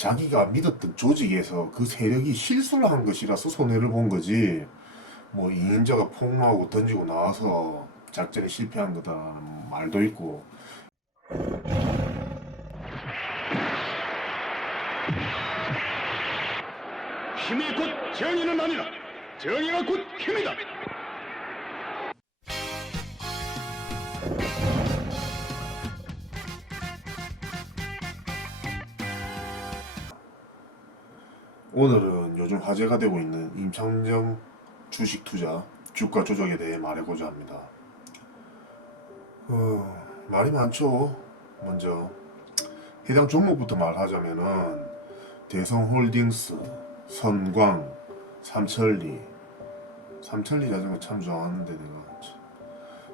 자기가 믿었던 조직에서 그 세력이 실수를 한 것이라서 손해를 본 거지, 뭐 이인자가 폭로하고 던지고 나와서 작전이 실패한 거다라는 말도 있고. 힘이 곧 정의는 아니라 정의가 곧 힘이다. 오늘은 요즘 화제가 되고 있는 임창정 주식 투자 주가 조작에 대해 말해보자 합니다. 말이 많죠. 먼저 해당 종목부터 말하자면은 대성홀딩스, 선광, 삼천리 자전거 참 좋아하는데 내가.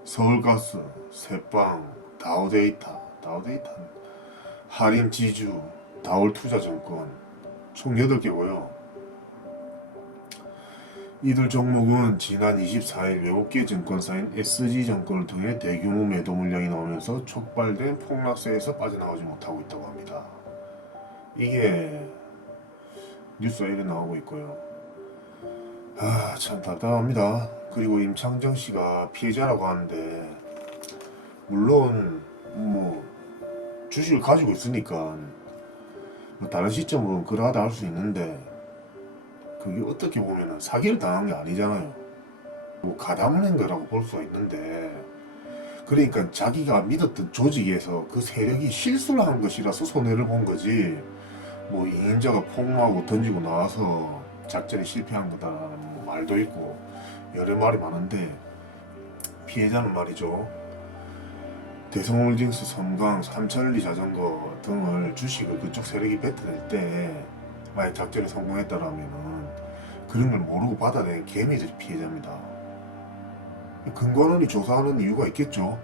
서울가스, 새빵, 다우데이터, 하림지주, 다올투자증권 총 8개고요. 이들 종목은 지난 24일 외국계 증권사인 SG증권을 통해 대규모 매도 물량이 나오면서 촉발된 폭락세에서 빠져나오지 못하고 있다고 합니다. 이게 뉴스에 나오고 있고요. 참 답답합니다. 그리고 임창정 씨가 피해자라고 하는데, 물론 뭐 주식을 가지고 있으니까 뭐 다른 시점으로는 그러하다 할 수 있는데, 그게 어떻게 보면은 사기를 당한 게 아니잖아요. 뭐 가담을 한 거라고 볼 수가 있는데, 그러니까 자기가 믿었던 조직에서 그 세력이 실수를 한 것이라서 손해를 본 거지, 뭐 이인자가 폭로하고 던지고 나와서 작전이 실패한 거다라는 말도 있고 여러 말이 많은데, 피해자는 말이죠, 대성홀딩스, 선광, 삼천리 자전거 등을 주식을 그쪽 세력이 뱉어낼 때 만약 작전에 성공했다라면은 그런 걸 모르고 받아낸 개미들이 피해자입니다. 근거론이 조사하는 이유가 있겠죠.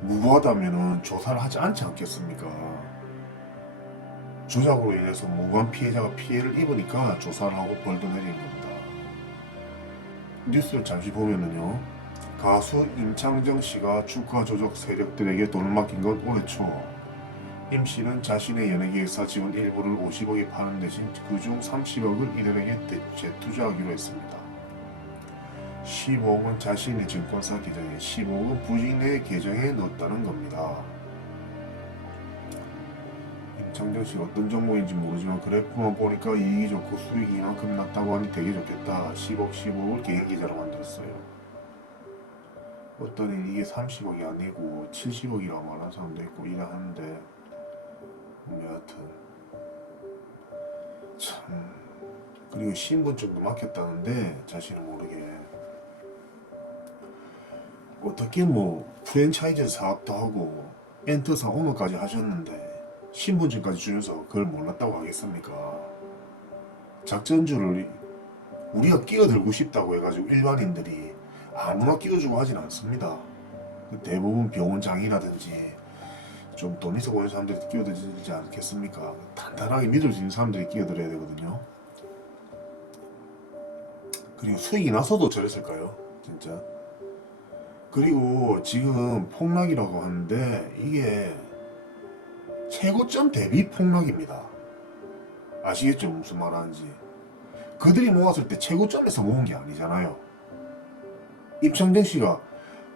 무고하다면은 조사를 하지 않지 않겠습니까? 조작으로 인해서 무고한 피해자가 피해를 입으니까 조사를 하고 벌도 내리는 겁니다. 뉴스를 잠시 보면은요, 가수 임창정 씨가 주가 조작 세력들에게 돈을 맡긴 건 올해 초. 임 씨는 자신의 연예기획사 지분 일부를 50억에 파는 대신 그중 30억을 이들에게 재투자하기로 했습니다. 15억은 자신의 증권사 계정에, 15억은 부인의 계정에 넣었다는 겁니다. 임창정 씨가 어떤 종목인지 모르지만 그래프만 보니까 이익이 좋고 수익이 이만큼 났다고 하니 되게 좋겠다. 10억을 개인 계좌로 만들었어요. 어떤 이게 30억이 아니고 70억이라고 말하는 사람도 있고 이래 하는데, 여하튼 참. 그리고 신분증도 맡겼다는데 자신은 모르게 어떻게 뭐 프랜차이즈 사업도 하고 엔터사 오너까지 하셨는데 신분증까지 주면서 그걸 몰랐다고 하겠습니까? 작전주를 우리가 끼어들고 싶다고 해가지고 일반인들이 아무나 끼워주고 하진 않습니다. 대부분 병원장이라든지 좀 돈 있어 보이는 사람들이 끼어들지 않겠습니까? 단단하게 믿을 수 있는 사람들이 끼어들어야 되거든요. 그리고 수익이 나서도 저랬을까요? 진짜. 그리고 지금 폭락이라고 하는데 이게 최고점 대비 폭락입니다. 아시겠죠? 무슨 말 하는지. 그들이 모았을 때 최고점에서 모은 게 아니잖아요. 임창정 씨가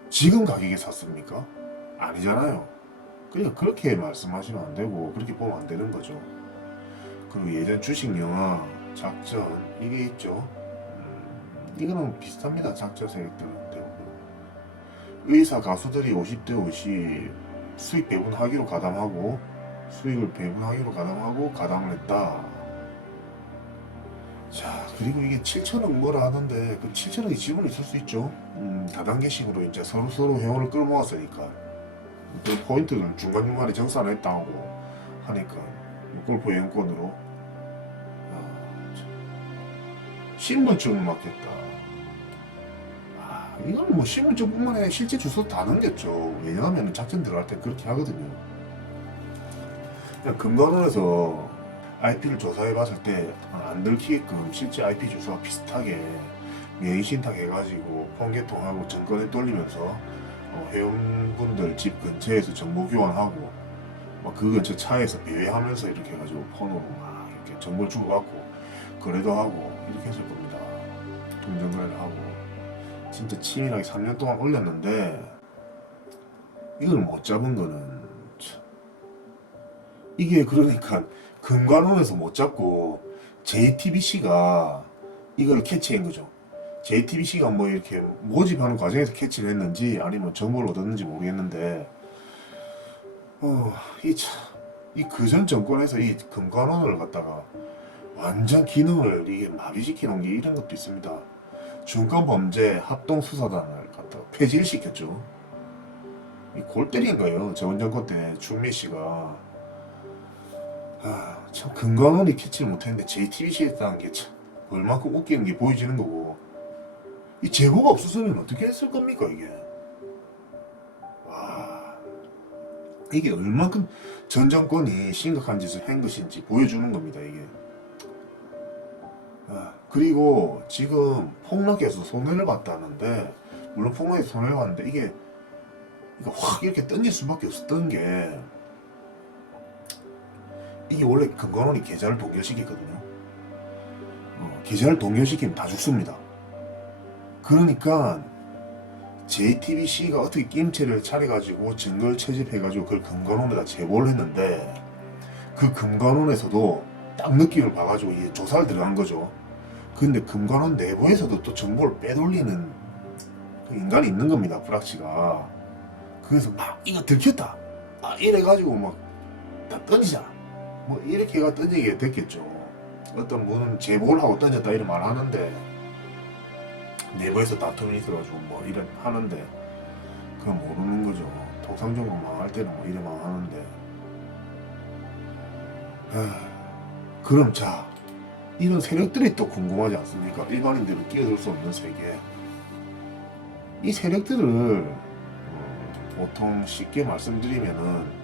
지금 가격에 샀습니까? 아니잖아요. 그러니까 그렇게 말씀하시면 안 되고 그렇게 보면 안 되는 거죠. 그리고 예전 주식 영화 작전 이게 있죠. 이거는 비슷합니다. 작전 세력들은 대부분. 의사 가수들이 50대 50 수익 배분하기로 가담하고 수익을 배분하기로 가담하고 가담을 했다. 자, 그리고 이게 7천억 뭐라 하던데 그 7천억이 지분이 있을 수 있죠. 다단계식으로 이제 서로 회원을 끌어모았으니까 그 포인트는 중간중간에 정산을 했다고 하니까 골프 회원권으로. 신분증을 맡겼다. 이건 뭐 신분증뿐만 아니라 실제 주소 다 넘겼죠. 왜냐하면 작전 들어갈 때 그렇게 하거든요. 그냥 근거론에서 IP를 조사해 봤을 때 안 들키게끔 실제 IP 주소와 비슷하게 명의신탁 해가지고 폰개통하고 정권에 돌리면서 회원분들 집 근처에서 정보 교환하고 막 그 근처 차에서 배회하면서 이렇게 해가지고 폰으로 막 이렇게 정보를 주고받고 거래도 하고 이렇게 했을 겁니다. 동전 거래를 하고 진짜 치밀하게 3년 동안 올렸는데 이걸 못 잡은 거는 참. 이게 그러니까 금관원에서 못 잡고 JTBC가 이걸 캐치한 거죠. JTBC가 뭐 이렇게 모집하는 과정에서 캐치를 했는지 아니면 정보를 얻었는지 모르겠는데 이 그전 정권에서 이 금관원을 갖다가 완전 기능을 이게 마비시켜 놓은 게 이런 것도 있습니다. 중권범죄 합동수사단을 갖다가 폐지를 시켰죠. 이 골 때린 거예요. 재원 정권 때 준미 씨가 참 금관원이 캐치를 못했는데 JTBC에 했다는 게 참 얼마큼 웃기는 게 보여지는 거고 이 제보가 없었으면 어떻게 했을 겁니까 이게. 와 이게 얼마큼 전 정권이 심각한 짓을 한 것인지 보여주는 겁니다 이게. 그리고 지금 폭락해서 손해를 봤다는데 물론 폭락해서 손해를 봤는데 이게 확 이렇게 던질 수밖에 없었던 게 이게 원래 금관원이 계좌를 동결시켰거든요. 계좌를 동결시키면 다 죽습니다. 그러니까 JTBC가 어떻게 낌체를 차려가지고 증거를 채집해가지고 그걸 금관원에다 제보를 했는데 그 금관원에서도 딱 느낌을 봐가지고 이게 조사를 들어간 거죠. 근데 금관원 내부에서도 또 정보를 빼돌리는 그 인간이 있는 겁니다. 불락치가. 그래서 막 이거 들켰다. 이래가지고 막 다 던지자. 뭐 이렇게가 던지게 됐겠죠. 어떤 분은 제보를 하고 던졌다 이런 말 하는데 내부에서 다툼이 있어가지고 뭐 이런 하는데 그건 모르는 거죠. 통상적으로 망할 때는 뭐 이래만 하는데 그럼 자 이런 세력들이 또 궁금하지 않습니까? 일반인들은 끼어들 수 없는 세계. 이 세력들을 보통 쉽게 말씀드리면은